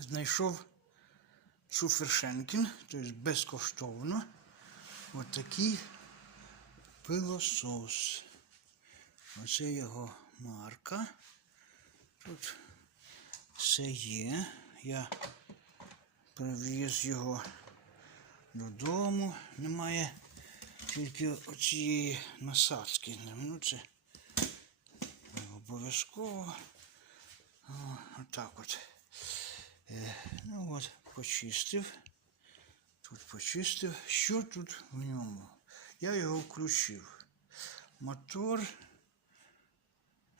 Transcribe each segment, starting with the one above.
знайшов Шуфершенкін, тобто безкоштовно, отакий пилосос. Оце його марка. Тут все є. Я привіз його додому. Немає тільки оцієї насадки. Ну, це обов'язково. Отак от. Ну от, почистив. Тут почистив. Що тут в ньому? Я його включив. Мотор,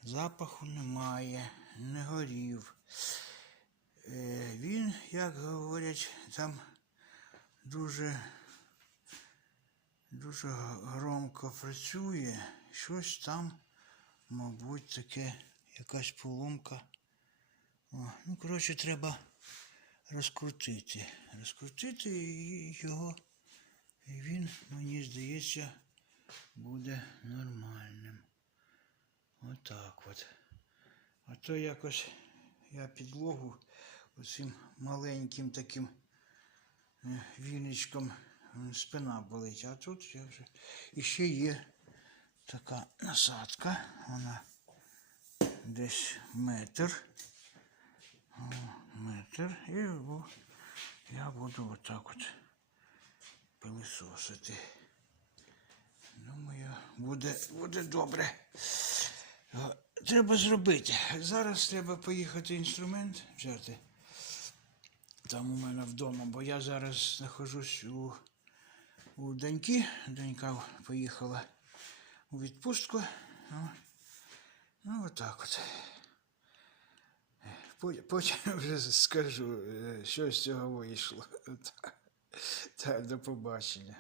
запаху немає, не горів. Він, як говорять, там дуже громко працює. Щось там, мабуть, таке, якась поломка. Ну, коротше, треба розкрутити. Розкрутити його, і він, мені здається, буде нормальним. Отак от. А то якось я підлогу оцим маленьким таким віничком спина болить. А тут я вже... І ще є така насадка. Вона десь метр. І я буду отак от пилисосити. Думаю, буде добре. Треба зробити. Зараз треба поїхати інструмент взяти. Там у мене вдома, бо я зараз знаходжусь у доньки. Донька поїхала у відпустку. Ну, отак от. Потім вже скажу, що з цього вийшло. Так, до побачення.